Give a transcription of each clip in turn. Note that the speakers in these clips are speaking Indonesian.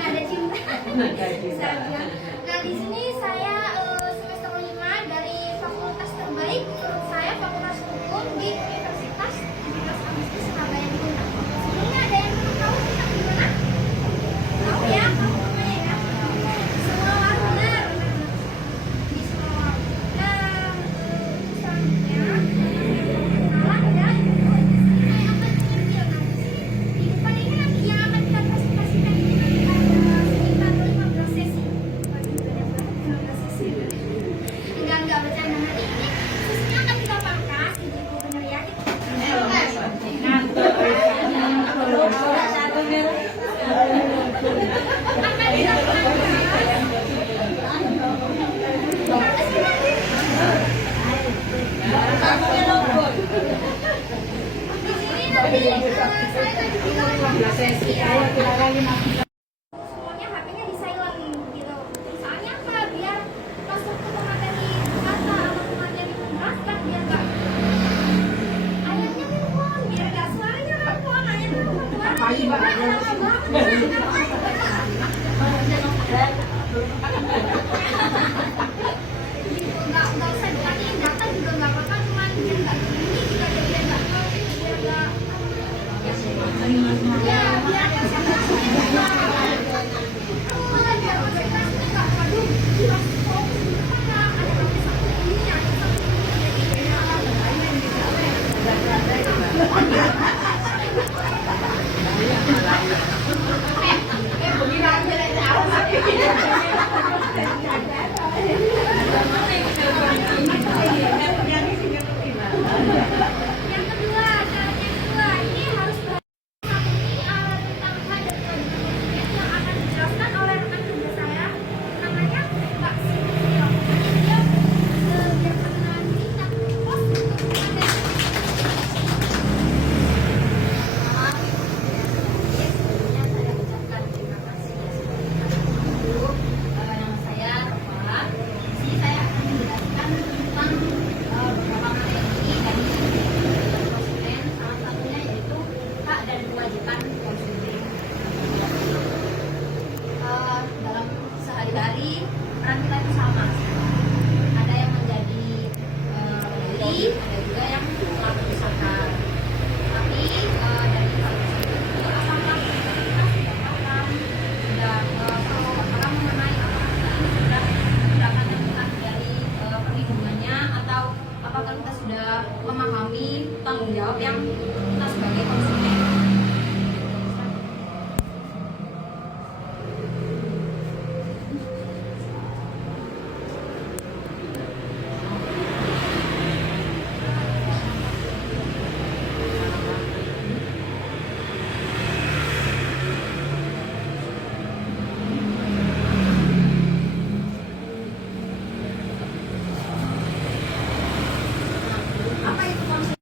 Nada cinta. Nah, di sini saya semester 5 dari fakultas terbaik menurut saya, Fakultas Hukum di Universitas Agustus Surabaya Bunda. Sebelumnya ada yang belum tahu tentang di mana? Tahu ya, kamu ya. Semua orang benar. Di semua. Nah, selanjutnya kenalan ya. Saya akan mengambil nanti. Di depan ini nanti yang akan kita presentasikan ini ada sekitar 15 sesi. Enggak bercanda, nanti ini sesinya akan kita pangkas, ibu bener ya. Di sini nanti saya tadi bilang 15 sesi ya. Semuanya HP-nya di silent gitu. Soalnya apa? Biar masuk ke materi kata atau ke materi pembahasan biar nggak ayatnya nelfon, biar nggak suaranya nelfon, ayatnya nelfon. Nggak usah dipatiin data juga nggak apa-apa, cuman biar nggak bunyi juga ada biar nggak biar nggak ya biar konsentrasinya apakah kita sudah memahami tanggung jawab yang kita sebagai konsumen. Apa itu konsumen?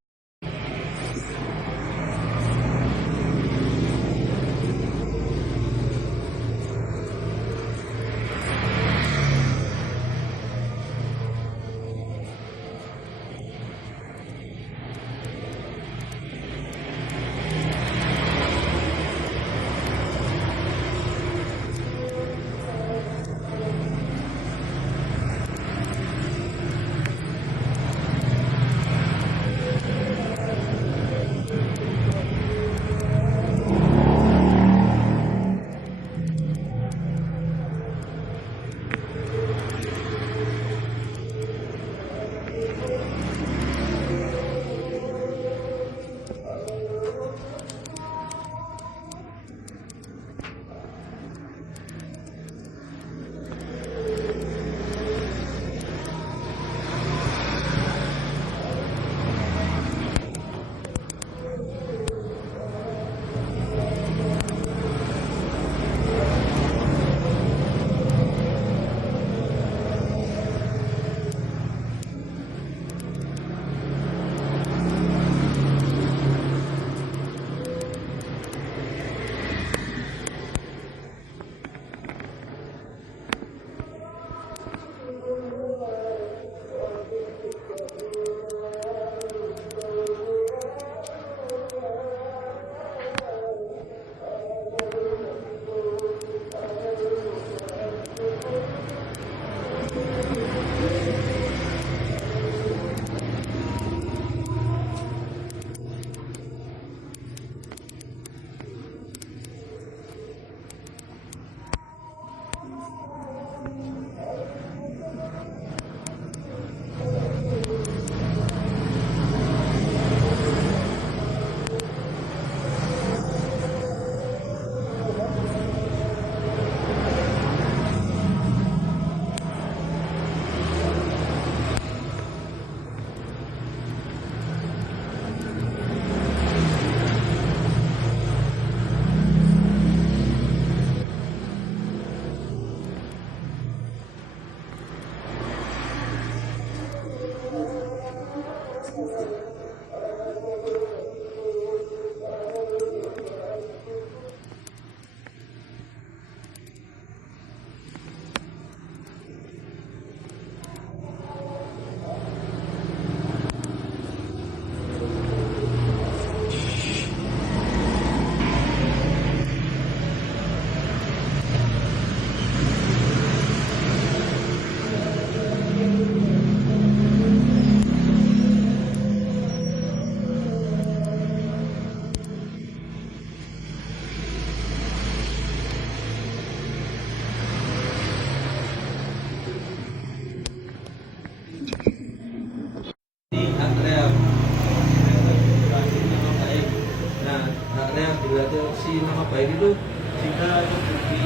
Si nama baik itu jika terbukti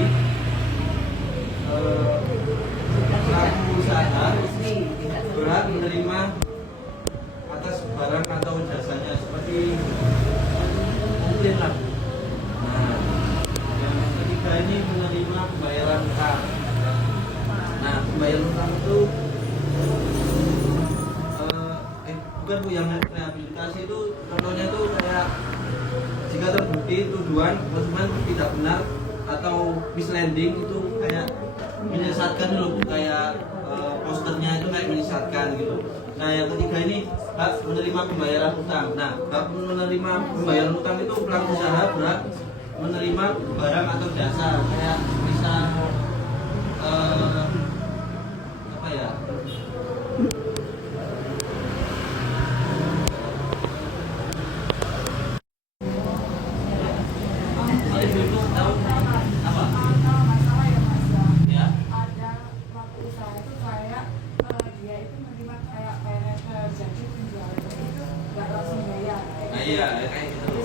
pelaku usaha berhak menerima atas barang atau jasanya seperti komplain lah. Nah, yang ketiga ini menerima pembayaran utang. Nah, pembayaran utang itu bukan Bu, yang rehabilitasi itu contohnya itu kayak jika terbukti tuduhan konsumen tidak benar atau misleading, itu kayak menyesatkan loh, kayak posternya itu kayak menyesatkan gitu. Nah, yang ketiga ini hak menerima pembayaran utang. Nah, hak menerima pembayaran utang itu pelaku usaha berhak menerima barang atau jasa kayak bisa apa ya? Ada pelaku usaha itu kayak dia itu menerima kayak PNS jadi iya kayak gitu.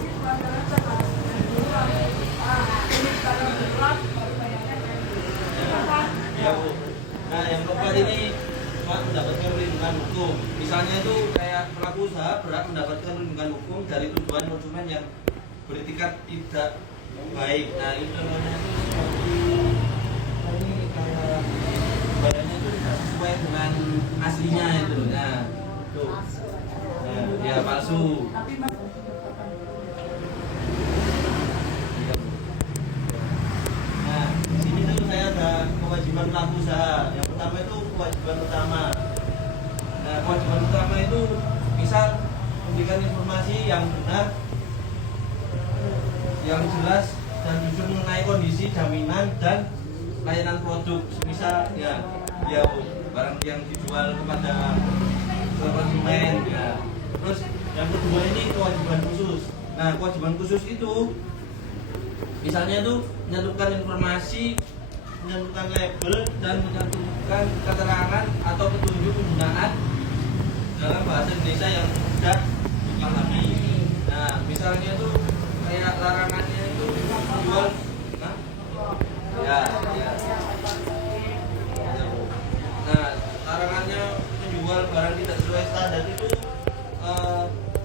Ya Bu. Nah yang keempat ini mendapatkan perlindungan hukum. Misalnya itu kayak pelaku usaha berhak mendapatkan perlindungan hukum dari tuduhan konsumen yang beretikat tidak baik. Nah itu namanya itu seperti ini kayak badannya itu tidak sesuai dengan aslinya itu. Nah itu. Nah, ya palsu. Nah, di sini tuh saya ada kewajiban pelaku usaha. Yang pertama itu kewajiban utama. Nah, kewajiban utama itu misal memberikan informasi yang benar, yang jelas dan jujur mengenai kondisi jaminan dan layanan produk. Misal ya, ya Bu, barang yang dijual kepada konsumen. Ya. Terus yang kedua ini kewajiban khusus. Nah, kewajiban khusus itu misalnya itu menyantumkan informasi, menyantumkan label dan menyantumkan keterangan atau petunjuk penggunaan dalam bahasa Indonesia yang mudah dipahami. Nah, misalnya itu kayak larangannya itu jual, nah, ya. Nah, larangannya menjual barang tidak sesuai standar itu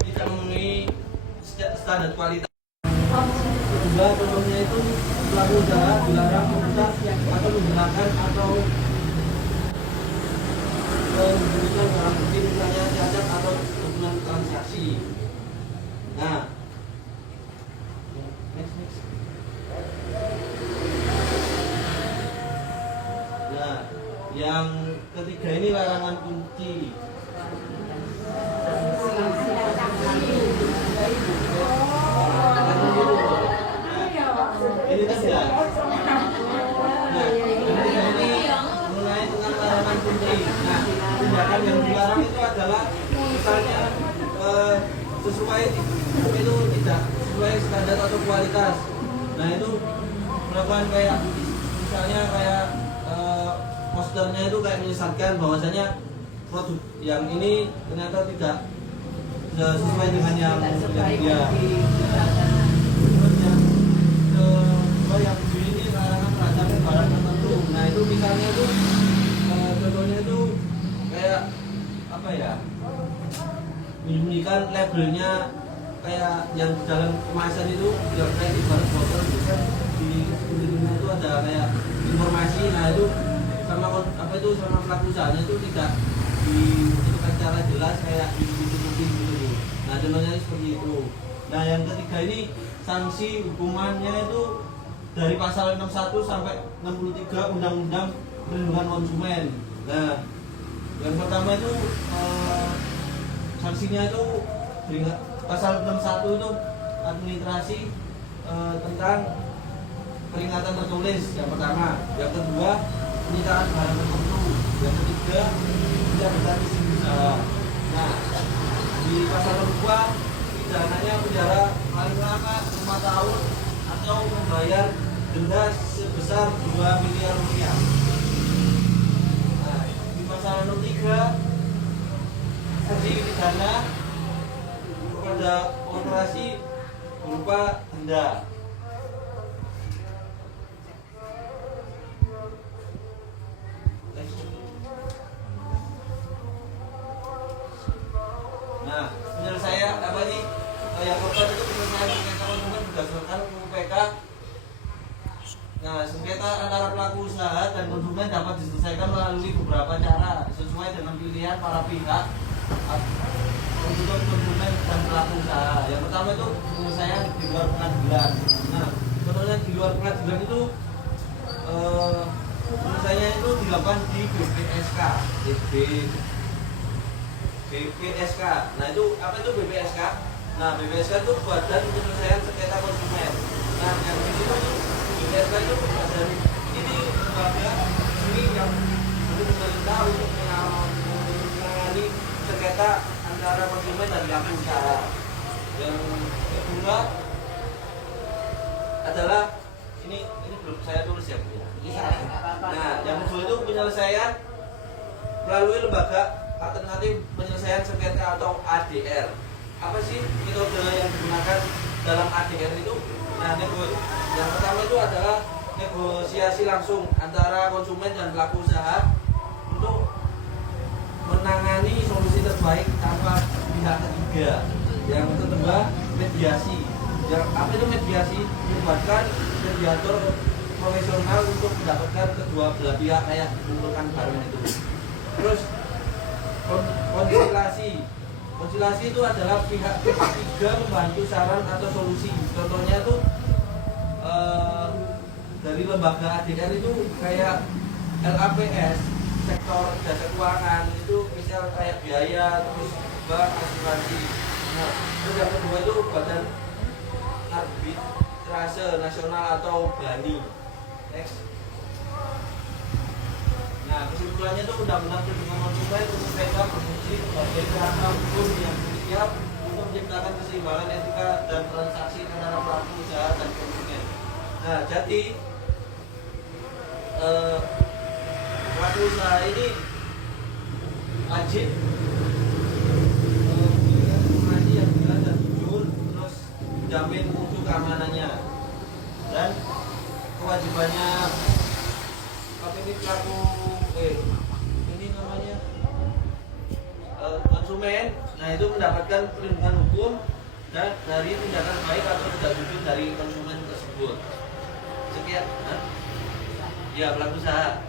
tidak memenuhi standar kualitas. Kedua, contohnya itu pelaku usaha dilarang merusak atau menggunakan atau menggunakan barang bukti misalnya cacat atau dokumen transaksi. Nah, next. Nah, yang ketiga ini larangan kunci. Ini tidak. Nah, ini mulai dengan larangan kunci. Nah, tindakan yang dilarang itu adalah misalnya sesuai itu tidak sesuai standar atau kualitas. Nah, itu melakukan kayak misalnya kayak posternya itu kayak menyesatkan bahwasanya produk yang ini ternyata tidak sesuai dengan yang dia. Terus yang ini larangan terhadap barang tertentu. Nah itu misalnya itu contohnya itu kayak apa ya, menyembunyikan labelnya kayak yang di dalam kemasan itu yang kayak di bahan botol itu kan di sekelilingnya itu ada kayak informasi. Nah itu sama apa itu sama pelaku usahanya itu tidak ditentukan secara jelas kayak ditutup-tutupin gitu. Nah contohnya seperti itu. Nah yang ketiga ini sanksi hukumannya itu dari pasal 61 sampai 63 Undang-Undang Perlindungan Konsumen. Nah yang pertama itu sanksinya itu pasal 61 itu administrasi tentang peringatan tertulis yang pertama. Yang kedua penyitaan barang tertentu. Yang ketiga tidak berarti usaha. Nah di pasal kedua pidananya penjara paling lama 5 tahun atau membayar denda sebesar 2 miliar rupiah. Nah di pasal 63 sanksi pidana kepada korporasi berupa denda. Nah, penyelesaian apa ini? Yang keempat itu penyelesaian sengketa konsumen berdasarkan UPK. Nah, sengketa antara pelaku usaha dan konsumen dapat diselesaikan melalui beberapa cara sesuai dengan pilihan para pihak untuk konsumen dan pelaku usaha. Yang pertama itu penyelesaian di luar pengadilan. Nah, contohnya di luar pengadilan itu penyelesaiannya itu dilakukan di BPSK. BPSK. Nah itu apa itu BPSK? Nah BPSK itu badan penyelesaian sengketa konsumen. Nah yang ini BPSK itu badan ini lembaga resmi yang pemerintah untuk menangani sengketa antara konsumen dan pelaku usaha. Yang kedua adalah ini belum saya tulis ya Bu. Nah yang kedua itu penyelesaian melalui lembaga alternatif penyelesaian sengketa atau ADR. apa sih metode yang digunakan dalam ADR itu? Nah, yang pertama itu adalah negosiasi langsung antara konsumen dan pelaku usaha untuk menangani solusi terbaik tanpa pihak ketiga. Yang kedua, mediasi. Yang apa itu mediasi? Melibatkan mediator profesional untuk mendapatkan kedua belah pihak kayak mengumpulkan barang itu. Terus konsilasi. Konsilasi itu adalah pihak ketiga membantu saran atau solusi. Contohnya itu dari lembaga ADR itu kayak LAPS, sektor jasa keuangan itu misal kayak biaya, terus bank, asuransi. Nah, terus yang kedua itu badan arbitrase nasional atau BANI. Next. Nah, kesimpulannya itu undang-undang perlindungan konsumen untuk mereka berfungsi sebagai kerangka hukum yang siap untuk menciptakan keseimbangan etika dan transaksi antara pelaku usaha dan konsumen. Nah, jadi pelaku usaha ini wajib memberikan informasi yang jelas dan jujur, terus menjamin mutu keamanannya, dan kewajibannya apa ini pelaku ini namanya konsumen. Nah, itu mendapatkan perlindungan hukum dan dari tindakan baik atau tidak jujur dari konsumen tersebut. Sekian, ya pelaku usaha.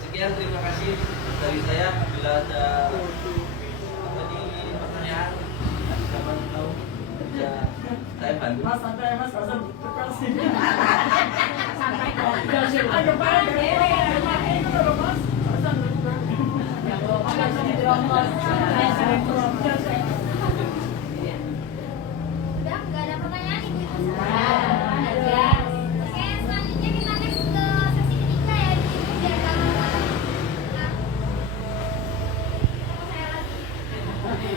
Sekian, terima kasih dari saya. Bila ada apa ini pertanyaan, siapa tahu bisa saya bantu. Mas, santai mas, asal terkasih. Santai kok. Ada pada itu loh mas. Asal ya kalau asal diterobos. Udah, nggak ada pertanyaan ibu-ibu semua. Ada. Oke, selanjutnya kita next ke sesi ketiga ya, ibu biar kamu. Nah, sama saya lagi.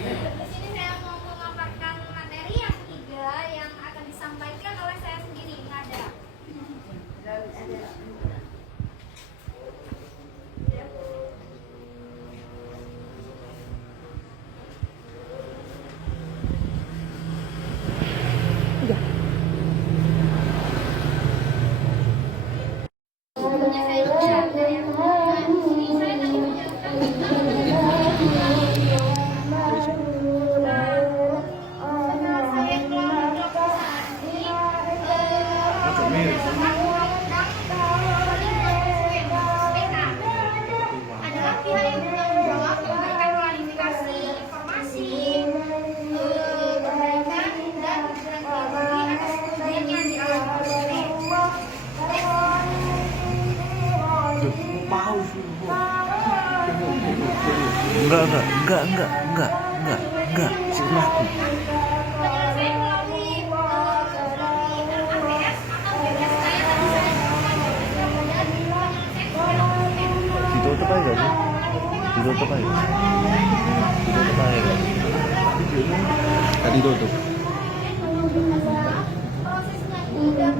Di sini saya mau memaparkan materi yang ketiga yang akan disampaikan oleh saya sendiri, Ngada. Sebelumnya saya baca ya. Nah, di sini saya tadi menjelaskan tentang setelah saya keluar perusahaan ini, adalah pihak yang bertanggung jawab memberikan klarifikasi informasi, perbaikan dan berterima atas kerugian yang dialami oleh penyelesaian melalui LAPS atau BPS saya tadi saya jelaskan, dan penyelesaian melalui Ditutup aja sih. Ditutup aja. Ditutup aja. Tadi tutup. prosesnya tidak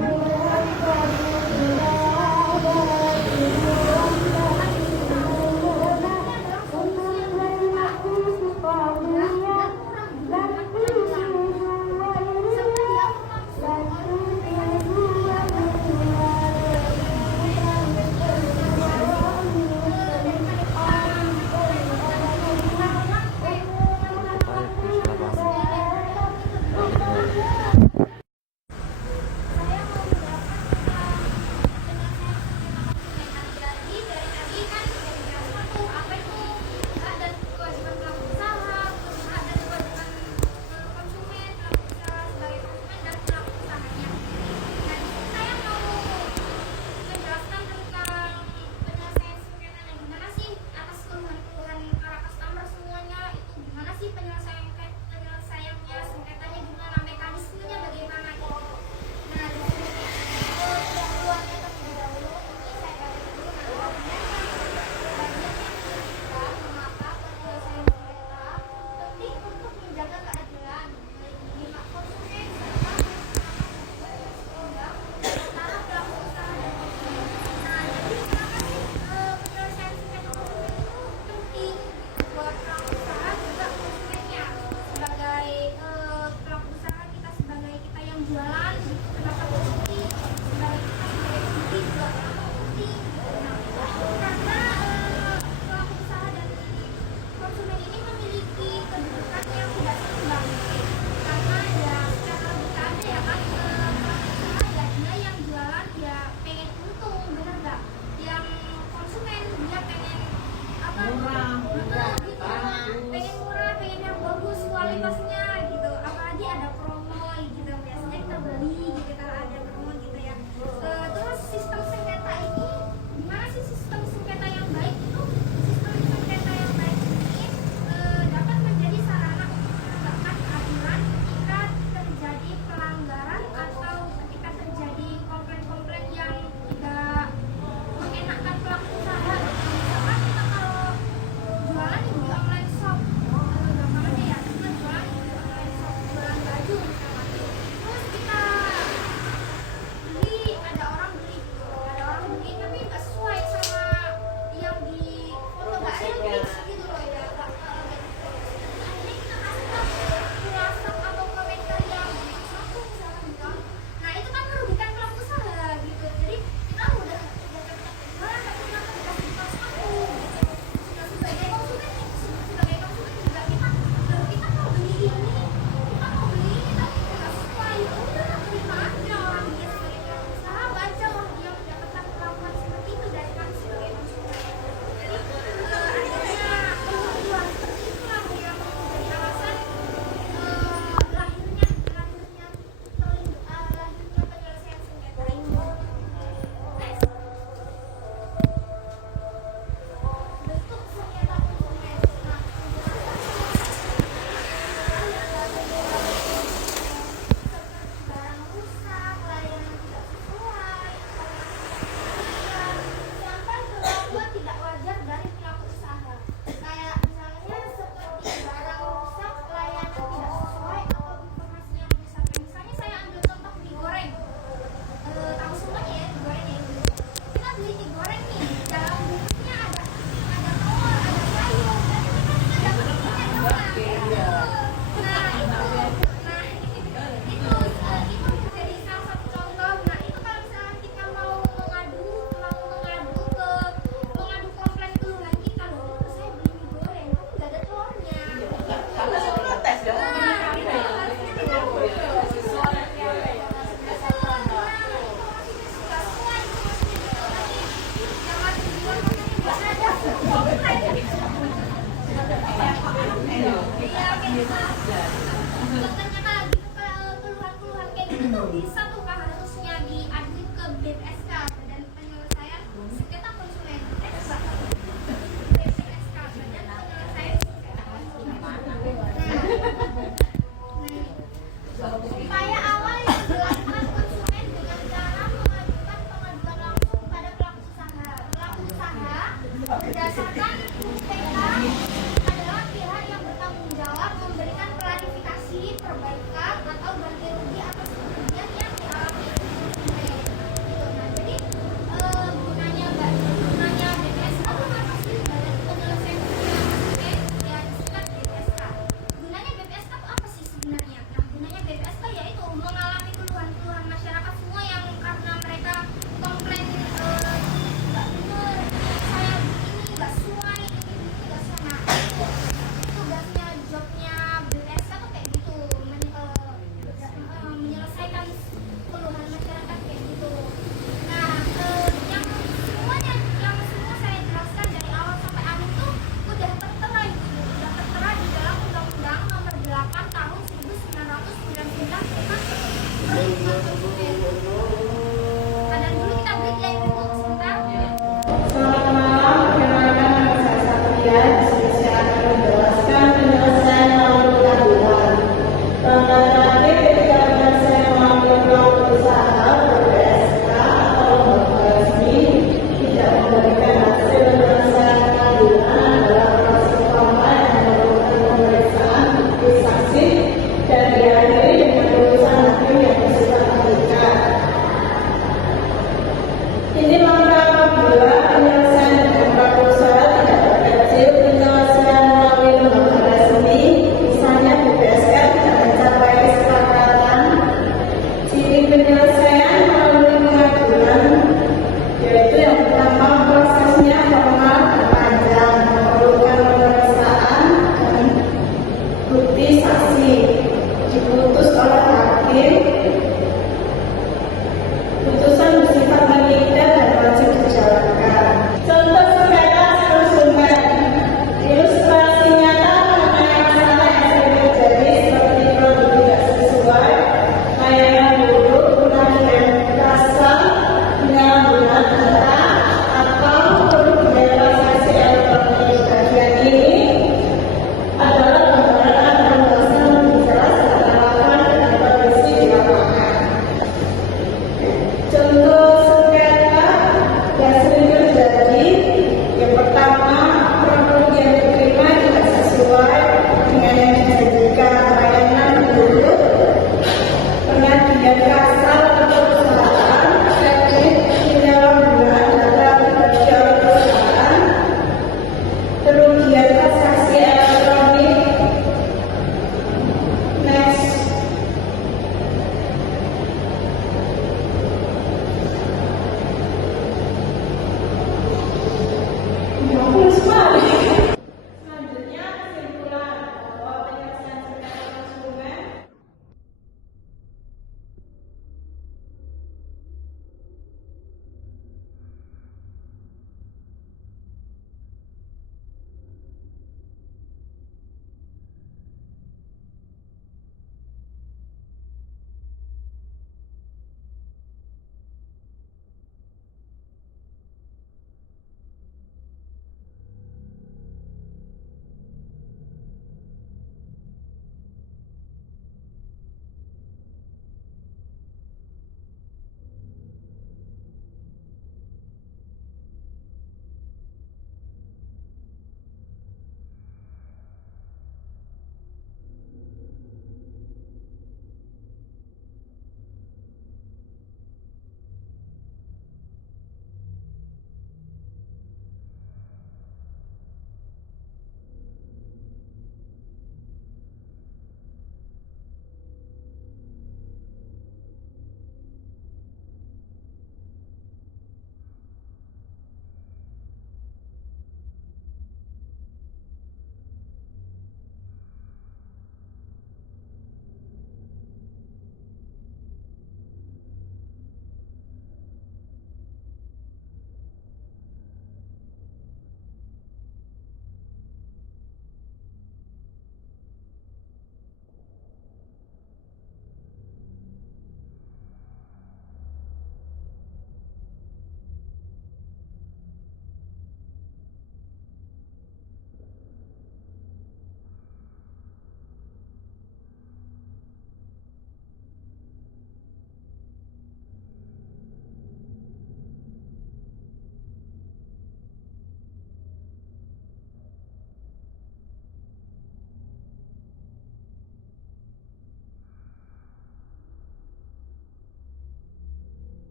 ternyata lagi keluhan-keluhan kayak gitu tuh bisa tuh Kak, harusnya diaduin ke BPSK, Badan Penyelesaian Sengketa Konsumen. BPSK, Badan Penyelesaian Sengketa Konsumen. Upaya awal yang dilakukan konsumen dengan cara mengajukan pengaduan langsung pada pelaku usaha. Pelaku usaha berdasarkan UPK adalah pihak yang bertanggung jawab memberikan klarifikasi, perbaikan atau ganti rugi atas kerugian yang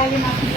Kali natin